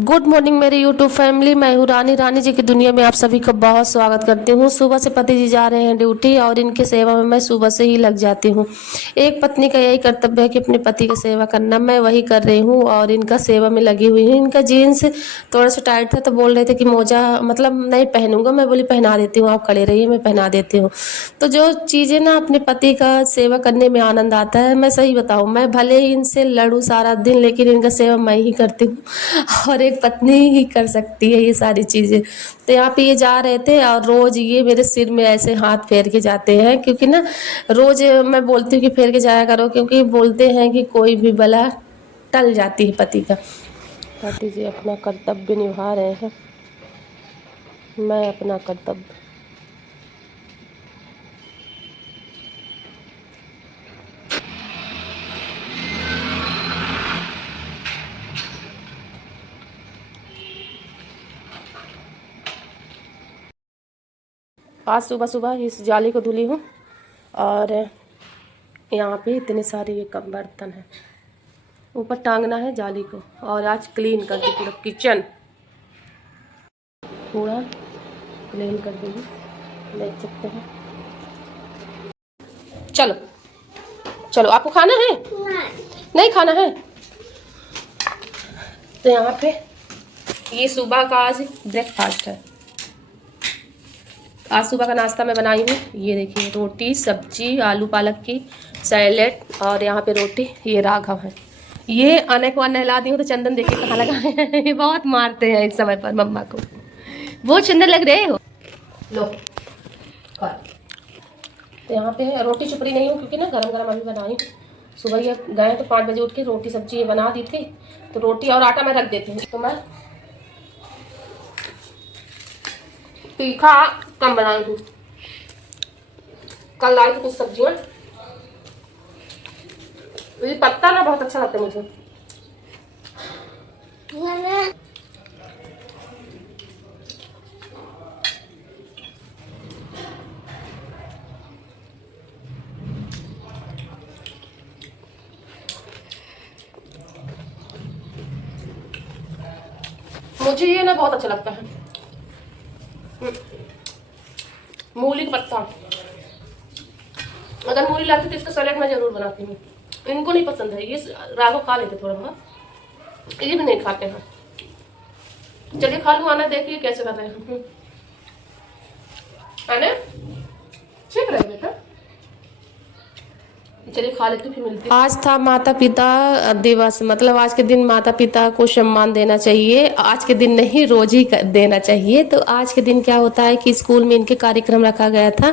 Good morning मेरी YouTube family. मैं हूँ रानी। रानी जी की दुनिया में आप सभी का बहुत स्वागत करती हूँ। सुबह से पति जी जा रहे हैं ड्यूटी और इनकी सेवा में मैं सुबह से ही लग जाती हूँ। एक पत्नी का यही कर्तव्य है कि अपने पति की सेवा करना। मैं वही कर रही हूँ और इनका सेवा में लगी हुई हूँ। इनका जीन्स थोड़ा सा टाइट था तो बोल रहे थे कि मोजा मतलब नहीं पहनूंगा। मैं बोली पहना देती हूँ, आप खड़े रहिए, मैं पहना देती हूँ। तो जो चीज़ें ना अपने पति का सेवा करने में आनंद आता है, मैं सही बताऊँ, मैं भले ही इनसे लड़ूँ सारा दिन लेकिन इनका सेवा मैं ही करती हूँ और एक पत्नी ही कर सकती है ये सारी चीज़ें। तो यहाँ पे ये जा रहे थे और रोज़ ये मेरे सिर में ऐसे हाथ फेर के जाते हैं, क्योंकि ना रोज़ मैं बोलती हूँ कि फेर के जाया करो, क्योंकि बोलते हैं कि कोई भी बला टल जाती है पति का। पति जी अपना कर्तव्य निभा रहे हैं, मैं अपना कर्तव्य। आज सुबह सुबह इस जाली को धुली हूँ और यहाँ पे इतने सारे ये कम बर्तन हैं, ऊपर टांगना है जाली को। और आज क्लीन कर दी पूरा किचन, पूरा क्लीन कर दूँगी, देख सकते हैं। चलो चलो, आपको खाना है? नहीं खाना है? तो यहाँ पे ये सुबह का आज ब्रेकफास्ट है। आज सुबह का नाश्ता मैं बनाई हूँ, ये देखिए, रोटी सब्जी आलू पालक की सैलेड और यहाँ पे रोटी। ये राघव है, ये अनेक बार नहला दी हूँ तो चंदन देखिए कहाँ लगा है। ये बहुत मारते हैं इस समय पर मम्मा को। बहुत सुंदर लग रहे हो, लो कर। तो यहाँ पे रोटी चुपड़ी नहीं हूँ क्योंकि ना गरम गरम अभी बनाई। सुबह ये गए तो 5 बजे उठ के रोटी सब्जी ये बना दी थी, तो रोटी और आटा मैं रख देती हूँ। तो मैं तीखा कम बनाई हूँ, कल लाई थी कुछ सब्जियाँ। ये पत्ता ना बहुत अच्छा लगता है मुझे। मुझे ये ना बहुत अच्छा लगता है, मूली का पत्ता। अगर मूली लाती तो इसका सैलेड मैं जरूर बनाती हूँ। इनको नहीं पसंद है, ये राघव खा लेते थोड़ा बहुत, ये भी नहीं खाते हैं। चलिए खा लूँ, आना देखिए कैसे कर रहे हैं। आने ठीक रहे बेटा, चलिए खा लेते फिर मिलते। आज था माता पिता दिवस, मतलब आज के दिन माता पिता को सम्मान देना चाहिए। आज के दिन नहीं, रोज ही देना चाहिए। तो आज के दिन क्या होता है कि स्कूल में इनके कार्यक्रम रखा गया था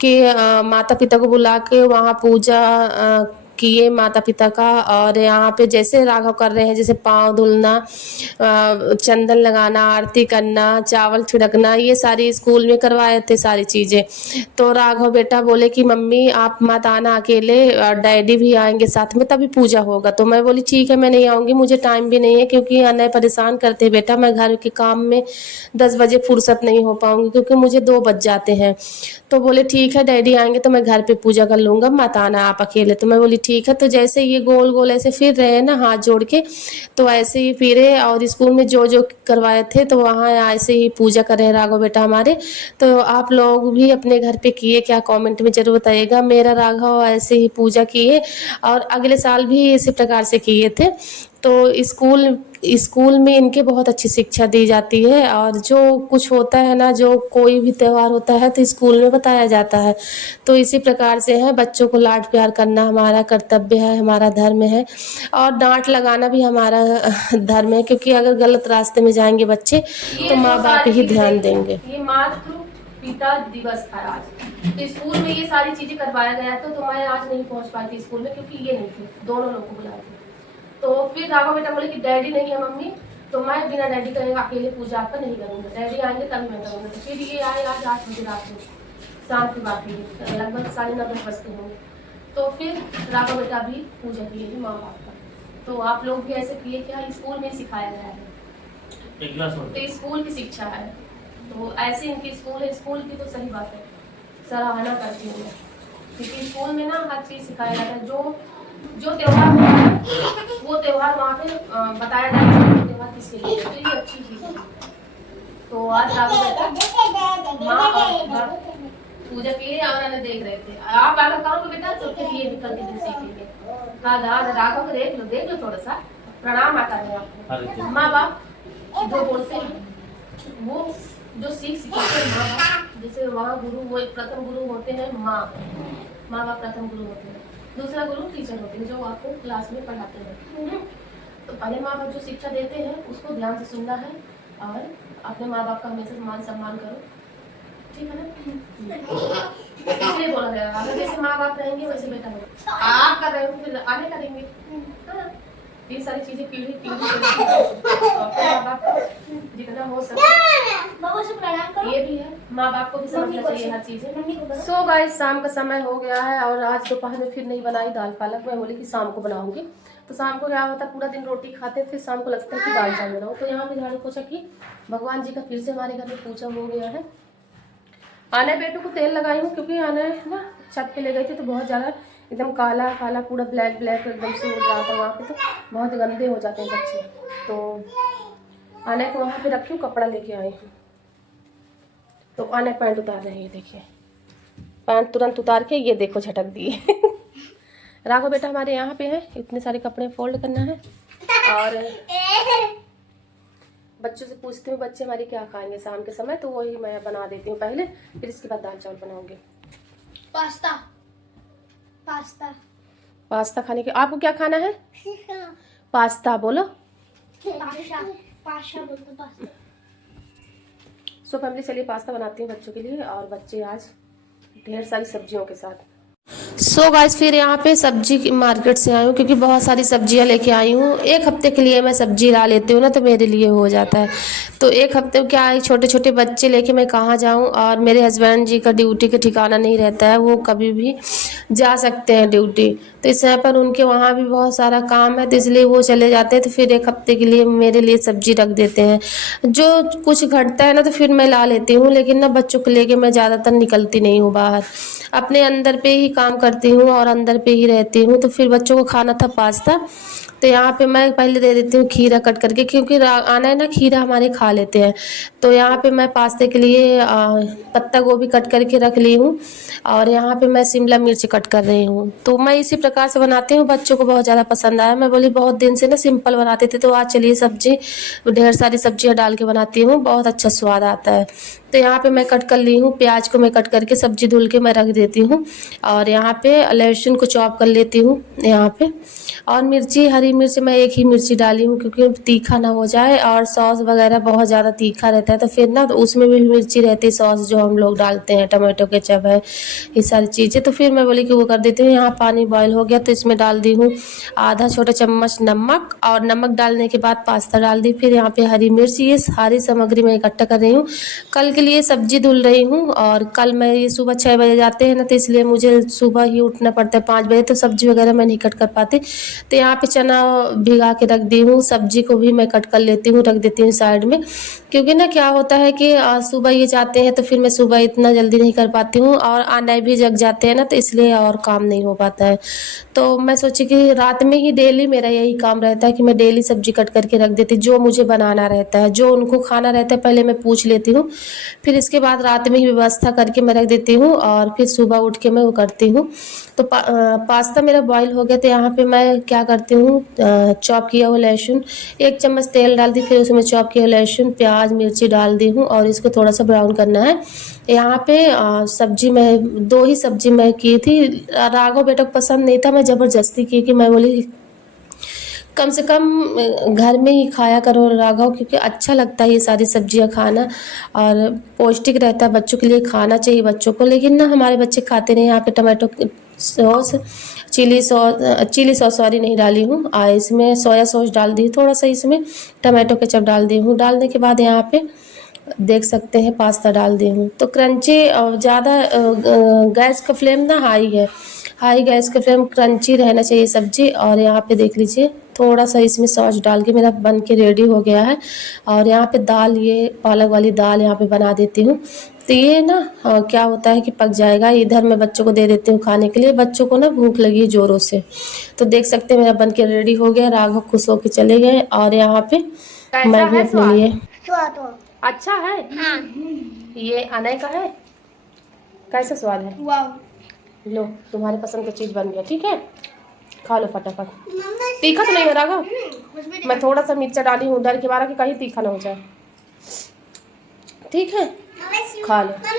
कि माता पिता को बुला के वहाँ पूजा किए माता पिता का। और यहाँ पे जैसे राघव कर रहे हैं, जैसे पाँव धुलना, चंदन लगाना, आरती करना, चावल छिड़कना, ये सारी स्कूल में करवाए थे सारी चीज़ें। तो राघव बेटा बोले कि मम्मी आप मत आना अकेले, डैडी भी आएंगे साथ में तभी पूजा होगा। तो मैं बोली ठीक है मैं नहीं आऊँगी, मुझे टाइम भी नहीं है, क्योंकि अनय परेशान करते बेटा, मैं घर के काम में 10 बजे फुर्सत नहीं हो पाऊँगी क्योंकि मुझे 2 बज जाते हैं। तो बोले ठीक है डैडी आएंगे तो मैं घर पे पूजा कर लूँगा, मत आना आप अकेले। तो मैं बोली ठीक है। तो जैसे ये गोल गोल ऐसे फिर रहे हैं ना हाथ जोड़ के, तो ऐसे ही फिरे और स्कूल में जो जो करवाए थे तो वहाँ ऐसे ही पूजा कर रहे हैं राघव बेटा हमारे। तो आप लोग भी अपने घर पे किए क्या, कमेंट में जरूर बताइएगा। मेरा राघव ऐसे ही पूजा किए और अगले साल भी इसी प्रकार से किए थे। तो स्कूल में इनके बहुत अच्छी शिक्षा दी जाती है। और जो कुछ होता है ना, जो कोई भी त्यौहार होता है तो स्कूल में बताया जाता है। तो इसी प्रकार से है, बच्चों को लाड प्यार करना हमारा कर्तव्य है, हमारा धर्म है। और डांट लगाना भी हमारा धर्म है, क्योंकि अगर गलत रास्ते में जाएंगे बच्चे तो माँ बाप ही ध्यान देंगे। ये मातृ पिता दिवस था आज, तो स्कूल में ये सारी चीजें करवाया गया था। तो मैं आज नहीं पहुंच पाई थी स्कूल में क्योंकि ये नहीं थे, दोनों लोग को बुलाए थे। तो फिर राघव बेटा बोले कि डैडी नहीं है मम्मी, तो मैं बिना डैडी का अकेले पूजा आपका नहीं करूँगा, डैडी आएंगे तभी मैं करूँगा। तो फिर ये आए आज 8 बजे रात में, शाम की बात है, लगभग 9:30 बजते होंगे। तो फिर राघव बेटा भी पूजा किए थे माँ बाप का। तो आप लोग भी ऐसे किए क्या? स्कूल में सिखाया गया है, तो स्कूल की शिक्षा है, तो ऐसे इनकी स्कूल है। स्कूल की तो सही बात है, सराहना करती हूँ मैं, क्योंकि स्कूल में ना हर चीज़ सिखाया जाता है। जो त्योहार होता है वो त्योहार वहाँ पे बताया जाता है, त्योहार किसके लिए है। तो आज राघव बेटा माँ और पूजा के लिए और अन्य देख रहे थे। आप अगर करोगे बेटा तो फिर ये भी करके दिन सीखेंगे। हाँ राघव को देख लो थोड़ा सा। प्रणाम आता है आपको। माँ बाप जो बोलते हैं वो जो सिखाते हैं माँ बाप, जैसे वहाँ गुरु वो प्रथम गुरु होते हैं माँ बाप प्रथम गुरु होते हैं, दूसरा गुरु टीचर होते हैं जो आपको क्लास में पढ़ाते हैं। तो पहले माँ बाप जो शिक्षा देते हैं उसको ध्यान से सुनना है और अपने माँ बाप का हमेशा मान सम्मान करो, ठीक है ना। इसलिए बोला गया अगर जैसे माँ बाप रहेंगे वैसे बेटा होगा। आप कर रहे हो फिर आगे करेंगे। हाँ, ये सारी चीजें पीढ़ी से माँ बाप जितना हो सके ये भी है, माँ बाप को भी समझना चाहिए हर चीजें। सो गाइस शाम का समय हो गया है और आज दोपहर में फिर नहीं बनाई दाल पालक। मैं बोली कि शाम को बनाऊंगी। तो शाम को क्या होता है पूरा दिन रोटी खाते फिर शाम को लगता है कि दाल चावल बनाओ। तो यहाँ पे झाड़ू पोछा की भगवान जी का फिर से हमारे घर में पूजा हो गया है। आने बेटू को तेल लगाई हूँ क्योंकि आने ना छत पे ले गई थी तो बहुत ज़्यादा एकदम काला काला पूरा ब्लैक एकदम से उड़ रहा था वहाँ पे, तो बहुत गंदे हो जाते हैं बच्चे। तो आने को वहाँ पे रखी हूँ, कपड़ा लेके आई हूँ। तो आने पैंट उतार रही है, देखिए पैंट तुरंत उतार के ये देखो झटक दिए। राघव बेटा हमारे यहाँ पे है, इतने सारे कपड़े फोल्ड करना है और बच्चों से पूछती हूँ बच्चे हमारे क्या खाएंगे शाम के समय, तो वही मैं बना देती हूँ पहले, फिर इसके बाद दाल चावल बनाऊंगी। पास्ता पास्ता पास्ता खाने के आपको क्या खाना है? पास्ता बोलो। पास्ता सो फैमिली चलिए पास्ता बनाती हूँ बच्चों के लिए और बच्चे आज ढेर सारी सब्जियों के साथ। सो गाइस फिर यहाँ पे सब्जी मार्केट से आई हूँ क्योंकि बहुत सारी सब्जियाँ लेके आई हूँ। एक हफ्ते के लिए मैं सब्जी ला लेती हूँ ना तो मेरे लिए हो जाता है। तो एक हफ्ते में क्या है, छोटे छोटे बच्चे लेके मैं कहाँ जाऊँ, और मेरे हस्बैंड जी का ड्यूटी का ठिकाना नहीं रहता है, वो कभी भी जा सकते हैं ड्यूटी। तो इस समय पर उनके वहाँ भी बहुत सारा काम है तो इसलिए वो चले जाते हैं। तो फिर एक हफ्ते के लिए मेरे लिए सब्जी रख देते हैं। जो कुछ घटता है ना तो फिर मैं ला लेती हूँ, लेकिन ना बच्चों को लेके मैं ज़्यादातर निकलती नहीं हूँ बाहर, अपने अंदर पे ही काम करती हूँ और अंदर पे ही रहती हूँ। तो फिर बच्चों को खाना था पास्ता, तो यहाँ पे मैं पहले दे देती हूँ खीरा कट करके, क्योंकि आना है ना खीरा हमारे खा लेते हैं। तो यहाँ पे मैं पास्ते के लिए पत्ता गोभी कट करके रख ली हूँ और यहाँ पे मैं शिमला मिर्च कट कर रही हूँ। तो मैं इसी प्रकार से बनाती हूँ, बच्चों को बहुत ज़्यादा पसंद आया। मैं बोली बहुत दिन से ना सिंपल बनाते थे, तो आज चलिए सब्जी ढेर सारी सब्जियाँ डाल के बनाती हूँ, बहुत अच्छा स्वाद आता है। तो यहाँ पे मैं कट कर ली हूँ, प्याज को मैं कट करके सब्जी धुल के मैं रख देती हूँ और यहाँ पे लहसुन को चॉप कर लेती हूँ यहाँ पे, और मिर्ची हरी मिर्च मैं एक ही मिर्ची डाली हूँ क्योंकि तीखा ना हो जाए, और सॉस वगैरह बहुत ज़्यादा तीखा रहता है तो फिर ना तो उसमें भी मिर्ची रहती है, सॉस जो हम लोग डालते हैं टमाटो केचप है ये सारी चीज़ें। तो फिर मैं बोली कि वो कर देती हूँ। यहाँ पानी बॉयल हो गया तो इसमें डाल दी हूँ आधा छोटा चम्मच नमक, और नमक डालने के बाद पास्ता डाल दी। फिर यहाँ पे हरी मिर्च, ये सारी सामग्री मैं इकट्ठा कर रही हूँ, कल के लिए सब्जी धुल रही हूँ। और कल मैं ये सुबह 6 बजे जाते हैं ना तो इसलिए मुझे सुबह ही उठना पड़ता है 5 बजे, तो सब्जी वगैरह मैं नहीं कट कर पाती। तो यहाँ पे चना भिगा के रख दी हूँ, सब्जी को भी मैं कट कर लेती हूँ, रख देती हूँ साइड में, क्योंकि ना क्या होता है कि सुबह ये जाते हैं तो फिर मैं सुबह इतना जल्दी नहीं कर पाती हूँ, और आना भी जग जाते हैं ना तो इसलिए और काम नहीं हो पाता है। तो मैं सोची कि रात में ही डेली मेरा यही काम रहता है कि मैं डेली सब्जी कट करके रख देती, जो मुझे बनाना रहता है, जो उनको खाना रहता है पहले मैं पूछ लेती हूँ, फिर इसके बाद रात में ही व्यवस्था करके मैं रख देती हूँ और फिर सुबह उठ के मैं वो करती हूँ। तो पास्ता मेरा बॉईल हो गया तो यहाँ पे मैं क्या करती हूँ, चॉप किया हुआ लहसुन 1 चम्मच तेल डाल दी, फिर उसमें चॉप किया लहसुन प्याज मिर्ची डाल दी हूँ और इसको थोड़ा सा ब्राउन करना है। यहाँ पे सब्जी में 2 ही सब्जी मैं की थी, राघव बेटा को पसंद नहीं था, मैं ज़बरदस्ती की कि मैं बोली कम से कम घर में ही खाया करो राघव, क्योंकि अच्छा लगता है ये सारी सब्जियां खाना और पौष्टिक रहता है, बच्चों के लिए खाना चाहिए बच्चों को। लेकिन ना हमारे बच्चे खाते नहीं। यहाँ पे tomato sauce chilli sauce sorry नहीं डाली हूँ, इसमें सोया सॉस डाल दी थोड़ा सा, इसमें टमाटो केचप डाल दी हूँ। डालने के बाद यहाँ पे देख सकते हैं पास्ता डाल दी हूँ। तो क्रंची ज़्यादा गैस का फ्लेम ना हाई गैस का फ्लेम, क्रंची रहना चाहिए सब्जी। और यहाँ पे देख लीजिए थोड़ा सा इसमें सॉस डाल के मेरा बन के रेडी हो गया है। और यहाँ पे दाल, ये पालक वाली दाल यहाँ पे बना देती हूँ। तो ये ना क्या होता है कि पक जाएगा, इधर मैं बच्चों को दे देती हूँ खाने के लिए, बच्चों को ना भूख लगी है ज़ोरों से। तो देख सकते हैं मेरा बन के रेडी हो गया, राघव खुश होकर चले गए। और यहाँ पे मैं भी अपने लिए अच्छा है। हाँ। ये अनय का है। कैसा स्वाद है? वाव। लो तुम्हारे पसंद की चीज बन गया। ठीक है खा लो फटाफट। तीखा तो नहीं है राघव? मैं थोड़ा सा मिर्चा डाली हूँ डर के मारा कि कहीं तीखा ना हो जाए। ठीक है खा लो।